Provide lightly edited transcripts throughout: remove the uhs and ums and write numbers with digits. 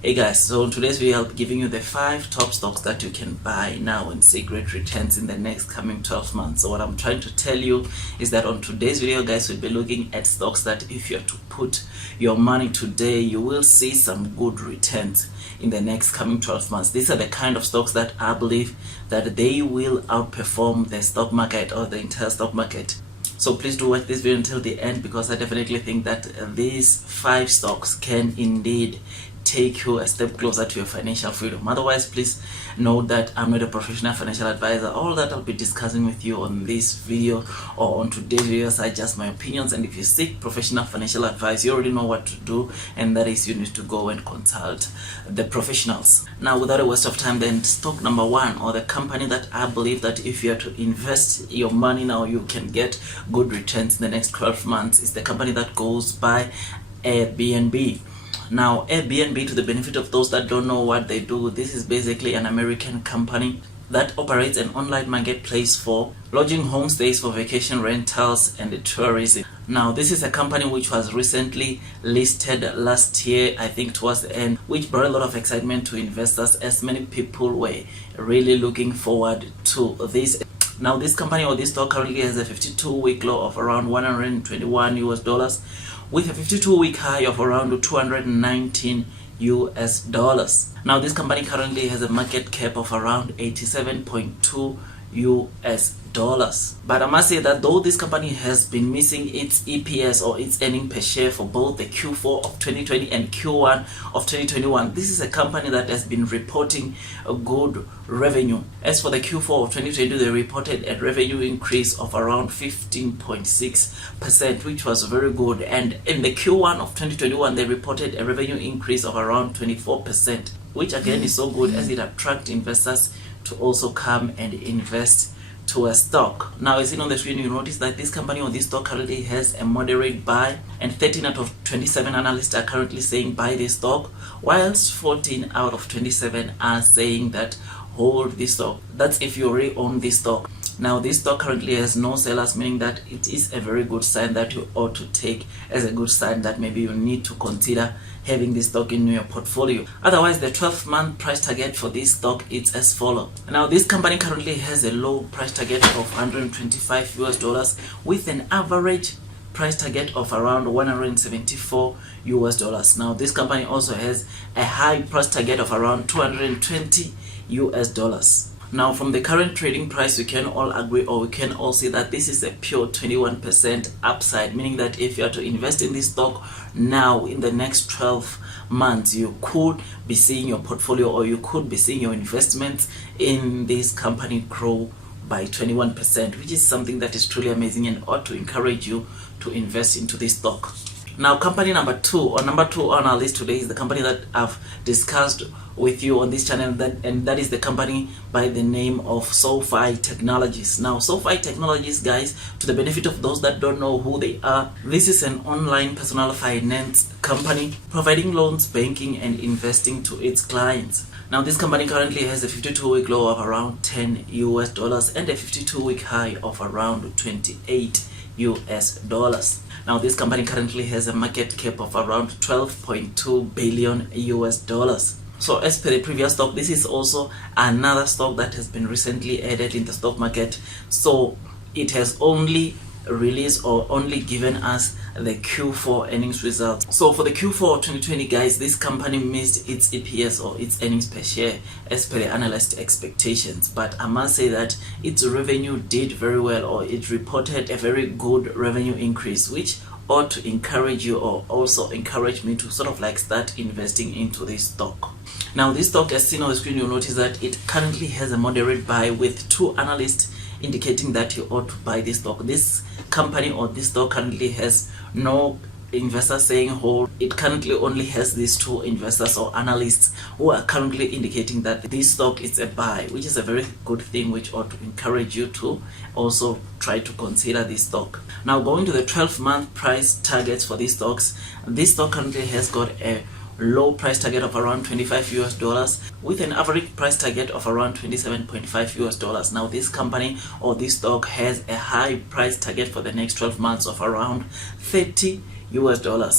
Hey guys, so in today's video I'll be giving you the 5 top stocks that you can buy now and see great returns in the next coming 12 months. So what I'm trying to tell you is that on today's video guys, we'll be looking at stocks that if you're to put your money today, you will see some good returns in the next coming 12 months. These are the kind of stocks that I believe that they will outperform the stock market or the entire stock market. So please do watch this video until the end, because I definitely think that these 5 stocks can indeed take you a step closer to your financial freedom. Otherwise, please note that I'm not a professional financial advisor. All that I'll be discussing with you on this video or on today's videos are just my opinions, and if you seek professional financial advice, you already know what to do, and that is you need to go and consult the professionals. Now, without a waste of time, then stock number 1, or the company that I believe that if you are to invest your money now, you can get good returns in the next 12 months, is the company that goes by Airbnb. Now, Airbnb, to the benefit of those that don't know what they do, this is basically an American company that operates an online marketplace for lodging, homestays for vacation rentals and tourism. Now, this is a company which was recently listed last year, I think towards the end, which brought a lot of excitement to investors, as many people were really looking forward to this. Now, this company or this stock currently has a 52-week low of around $121 with a 52-week high of around $219. Now, this company currently has a market cap of around $87.2. But I must say that though this company has been missing its EPS or its earning per share for both the Q4 of 2020 and Q1 of 2021, this is a company that has been reporting a good revenue. As for the Q4 of 2020, they reported a revenue increase of around 15.6%, which was very good. And in the Q1 of 2021, they reported a revenue increase of around 24%, which again is so good as it attracts investors to also come and invest to a stock. Now, as seen on the screen, you notice that this company or this stock currently has a moderate buy, and 13 out of 27 analysts are currently saying buy this stock, whilst 14 out of 27 are saying that hold this stock. That's if you already own this stock. Now, this stock currently has no sellers, meaning that it is a very good sign that you ought to take as a good sign that maybe you need to consider having this stock in your portfolio. Otherwise, the 12-month price target for this stock is as follows. Now, this company currently has a low price target of $125 with an average price target of around $174. Now, this company also has a high price target of around $220. Now, from the current trading price, we can all agree, or we can all see that this is a pure 21% upside, meaning that if you are to invest in this stock now in the next 12 months, you could be seeing your portfolio, or you could be seeing your investments in this company grow by 21%, which is something that is truly amazing and ought to encourage you to invest into this stock. Now, company number 2 on our list today is the company that I've discussed with you on this channel, and that is the company by the name of Sofi Technologies. Now, Sofi Technologies, guys, to the benefit of those that don't know who they are, this is an online personal finance company providing loans, banking and investing to its clients. Now, this company currently has a 52-week low of around $10 and a 52-week high of around $28. Now, this company currently has a market cap of around $12.2 billion. So as per the previous stock, this is also another stock that has been recently added in the stock market. So it has only released or only given us the Q4 earnings results. So for the Q4 of 2020, guys, this company missed its EPS or its earnings per share as per the analyst expectations. But I must say that its revenue did very well, or it reported a very good revenue increase, which ought to encourage you, or also encourage me to sort of like start investing into this stock. Now, this stock, as seen on the screen, you'll notice that it currently has a moderate buy, with 2 analysts indicating that you ought to buy this stock. This company or this stock currently has no investors saying hold. It currently only has these 2 investors or analysts who are currently indicating that this stock is a buy, which is a very good thing, which ought to encourage you to also try to consider this stock. Now, going to the 12-month price targets for these stocks, this stock currently has got a low price target of around $25 with an average price target of around $27.5. Now, this company or this stock has a high price target for the next 12 months of around $30.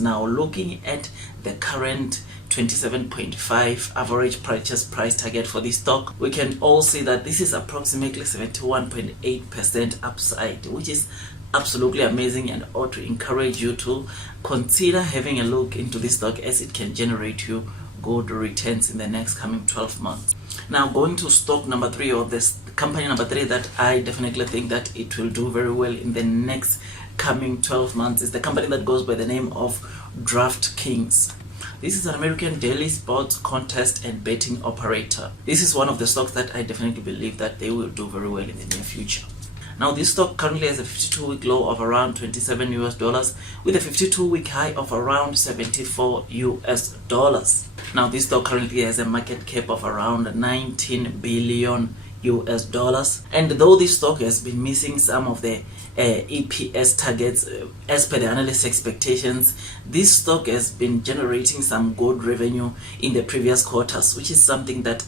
Now, looking at the current 27.5 average purchase price target for this stock. We can all see that this is approximately 71.8% upside, which is absolutely amazing and ought to encourage you to consider having a look into this stock, as it can generate you good returns in the next coming 12 months. Now, going to stock number 3, or this company number 3 that I definitely think that it will do very well in the next coming 12 months, is the company that goes by the name of Draftkings. This is an American daily sports contest and betting operator. This is one of the stocks that I definitely believe that they will do very well in the near future. Now, this stock currently has a 52-week low of around $27 with a 52-week high of around $74. Now, this stock currently has a market cap of around 19 billion US, and though this stock has been missing some of the EPS targets as per the analyst expectations, this stock has been generating some good revenue in the previous quarters, which is something that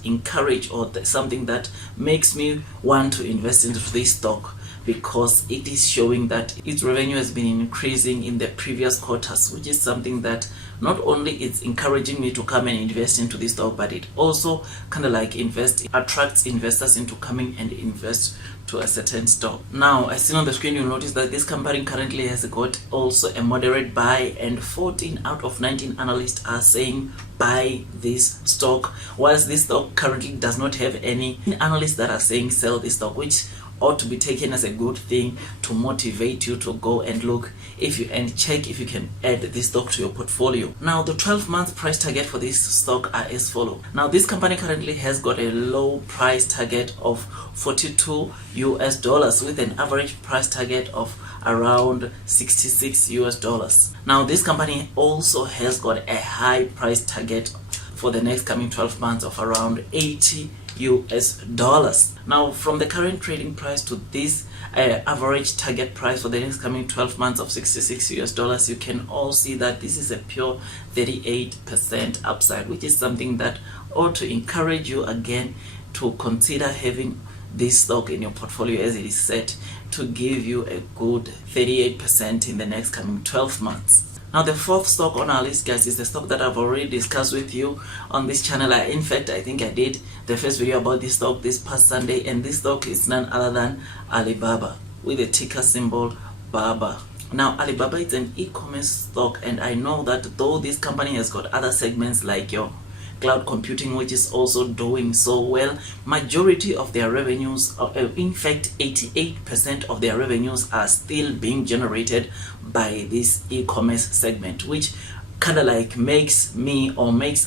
something that makes me want to invest into this stock, because it is showing that its revenue has been increasing in the previous quarters, which is something that not only it's encouraging me to come and invest into this stock, but it also kind of like attracts investors into coming and invest to a certain stock. Now, as seen on the screen, you'll notice that this company currently has got also a moderate buy, and 14 out of 19 analysts are saying buy this stock, whilst this stock currently does not have any analysts that are saying sell this stock, which ought to be taken as a good thing to motivate you to go and look and check if you can add this stock to your portfolio. Now, the 12-month price target for this stock are as follows. Now, this company currently has got a low price target of $42 with an average price target of around $66. Now, this company also has got a high price target for the next coming 12 months of around $80. Now, from the current trading price to this average target price for the next coming 12 months of $66, you can all see that this is a pure 38% upside, which is something that ought to encourage you again to consider having this stock in your portfolio, as it is set to give you a good 38% in the next coming 12 months. Now, the fourth stock on our list, guys, is the stock that I've already discussed with you on this channel. In fact, I think I did the first video about this stock this past Sunday, and this stock is none other than Alibaba, with the ticker symbol BABA. Now, Alibaba is an e-commerce stock, and I know that though this company has got other segments like your cloud computing, which is also doing so well, majority of their revenues, in fact 88% of their revenues, are still being generated by this e-commerce segment, which kind of like makes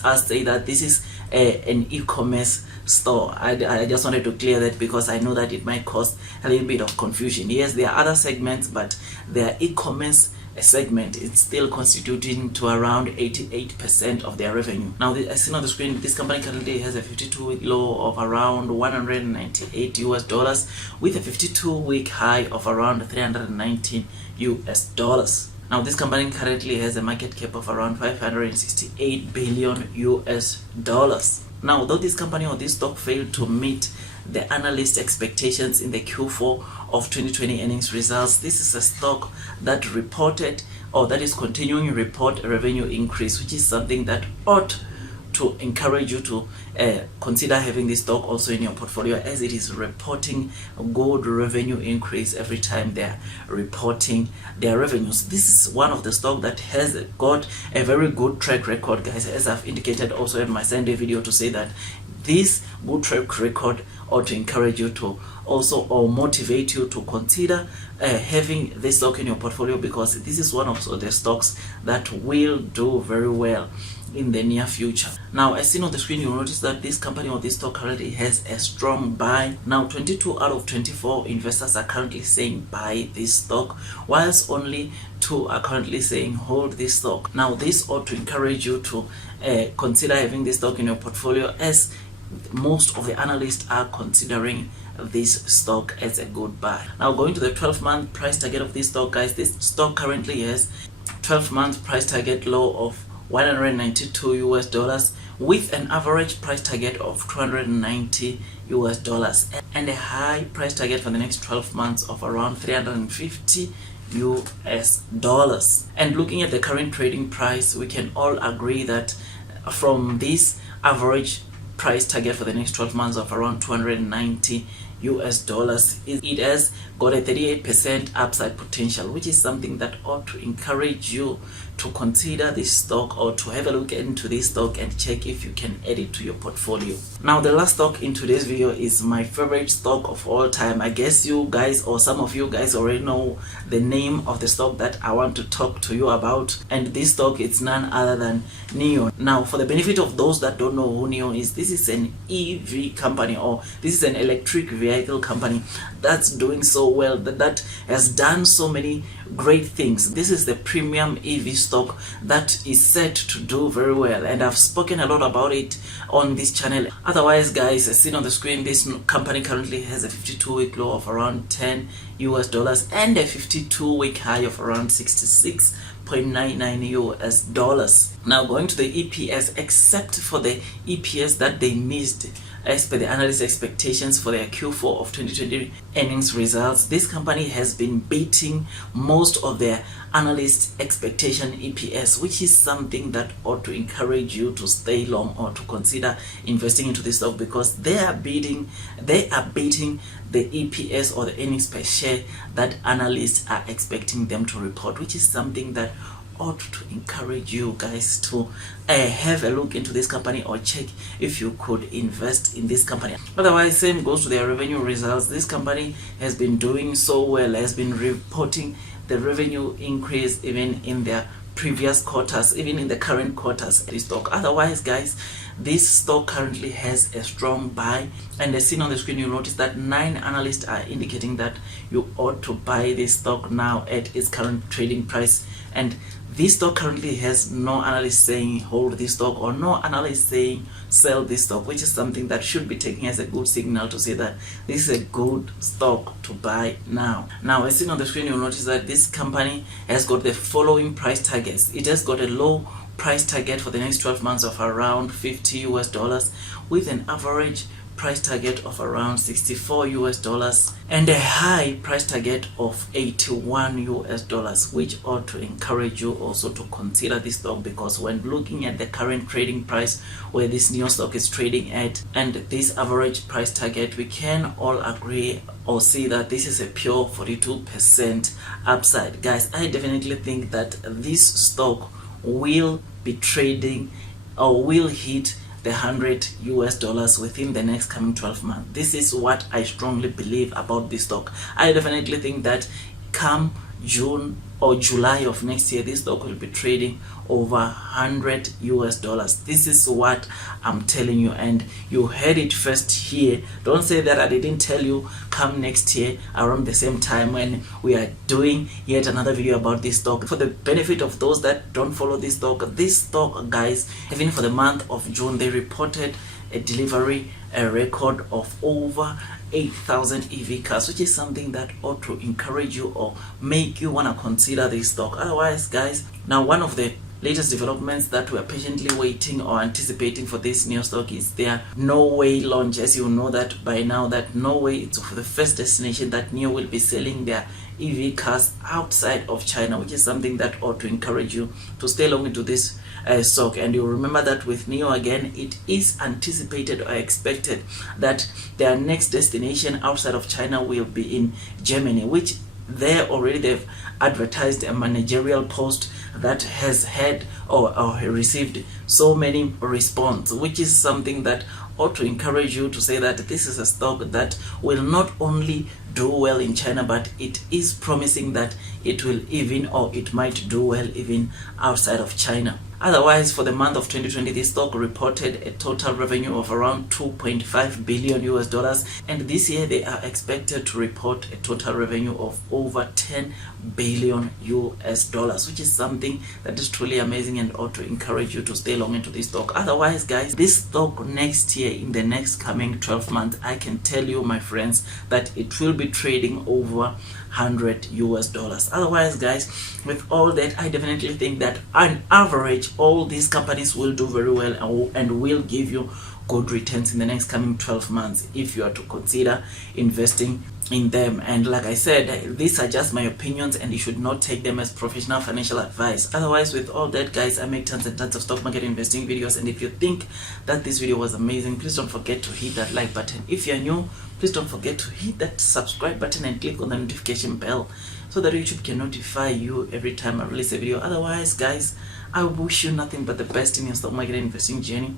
us say that this is an e-commerce store. I just wanted to clear that, because I know that it might cause a little bit of confusion. Yes, there are other segments, but their e-commerce segment is still constituting to around 88% of their revenue. Now, as seen on the screen, this company currently has a 52-week low of around $198 with a 52-week high of around $319. Now, this company currently has a market cap of around $568 billion. Now, though this company or this stock failed to meet the analyst expectations in the Q4 of 2020 earnings results, this is a stock that reported, or that is continuing to report, a revenue increase, which is something that ought to encourage you to consider having this stock also in your portfolio, as it is reporting a good revenue increase every time they're reporting their revenues. This is one of the stock that has got a very good track record, guys, as I've indicated also in my Sunday video, to say that this good track record ought to encourage you to also, or motivate you to consider having this stock in your portfolio, because this is one of the stocks that will do very well in the near future. Now, as seen on the screen, you'll notice that this company or this stock currently has a strong buy. Now, 22 out of 24 investors are currently saying buy this stock, whilst only 2 are currently saying hold this stock. Now, this ought to encourage you to consider having this stock in your portfolio, as most of the analysts are considering this stock as a good buy. Now, going to the 12-month price target of this stock, guys, this stock currently has 12-month price target low of $192 with an average price target of $290 and a high price target for the next 12 months of around $350. And looking at the current trading price, we can all agree that from this average price target for the next 12 months of around 290 US dollars, it has got a 38% upside potential, which is something that ought to encourage you to consider this stock or to have a look into this stock and check if you can add it to your portfolio. Now, the last stock in today's video is my favorite stock of all time. I guess you guys, or some of you guys, already know the name of the stock that I want to talk to you about, and this stock is none other than NIO. Now, for the benefit of those that don't know who NIO is, this is an EV company, or this is an electric vehicle company that's doing so well, that has done so many great things. This is the premium EV stock that is set to do very well, and I've spoken a lot about it on this channel. Otherwise, guys, as seen on the screen, this company currently has a 52-week low of around 10 US dollars and a 52-week high of around 66.99 US dollars. Now, going to the EPS, except for the EPS that they missed as per the analyst expectations for their Q4 of 2020 earnings results, this company has been beating most of their analyst expectation EPS, which is something that ought to encourage you to stay long or to consider investing into this stock, because they are beating the EPS or the earnings per share that analysts are expecting them to report, which is something that ought to encourage you guys to have a look into this company or check if you could invest in this company. Otherwise, same goes to their revenue results. This company has been doing so well, has been reporting the revenue increase even in their previous quarters, even in the current quarters. This stock, otherwise, guys, this stock currently has a strong buy, and as seen on the screen, you notice that 9 analysts are indicating that you ought to buy this stock now at its current trading price. And this stock currently has no analyst saying hold this stock or no analyst saying sell this stock, which is something that should be taken as a good signal to say that this is a good stock to buy now. Now, as seen on the screen, you'll notice that this company has got the following price targets. It has got a low price target for the next 12 months of around 50 US dollars with an average price target of around 64 US dollars and a high price target of 81 US dollars, which ought to encourage you also to consider this stock, because when looking at the current trading price where this NIO stock is trading at and this average price target, we can all agree or see that this is a pure 42% upside. Guys, I definitely think that this stock will be trading or will hit the 100 US dollars within the next coming 12 months. This is what I strongly believe about this stock. I definitely think that come June or July of next year, this stock will be trading over 100 US dollars. This is what I'm telling you, and you heard it first here. Don't say that I didn't tell you. Come next year around the same time when we are doing yet another video about this stock. For the benefit of those that don't follow this stock, guys, even for the month of June, they reported a record of over 8,000 EV cars, which is something that ought to encourage you or make you want to consider this stock. Otherwise, guys, now one of the latest developments that we're patiently waiting or anticipating for this NIO stock is their Norway launch. As you know that by now, that Norway is the first destination that NIO will be selling their EV cars outside of China, which is something that ought to encourage you to stay long into this stock. And you remember that with NIO, again, it is anticipated or expected that their next destination outside of China will be in Germany, which they've advertised a managerial post that has had or received so many response, which is something that ought to encourage you to say that this is a stock that will not only do well in China, but it is promising that it will even, or it might do well even outside of China. Otherwise, for the month of 2020, this stock reported a total revenue of around 2.5 billion US dollars, and this year they are expected to report a total revenue of over 10 billion US dollars, which is something that is truly amazing and ought to encourage you to stay long into this stock. Otherwise, guys, this stock next year, in the next coming 12 months, I can tell you, my friends, that it will be trading over 100 US dollars. Otherwise, guys, with all that, I definitely think that on average all these companies will do very well and will give you good returns in the next coming 12 months if you are to consider investing in them. And like I said, these are just my opinions and you should not take them as professional financial advice. Otherwise, with all that, guys, I make tons and tons of stock market investing videos, and if you think that this video was amazing, please don't forget to hit that like button. If you're new, please don't forget to hit that subscribe button and click on the notification bell so that YouTube can notify you every time I release a video. Otherwise, guys, I wish you nothing but the best in your stock market investing journey,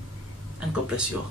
and God bless you all.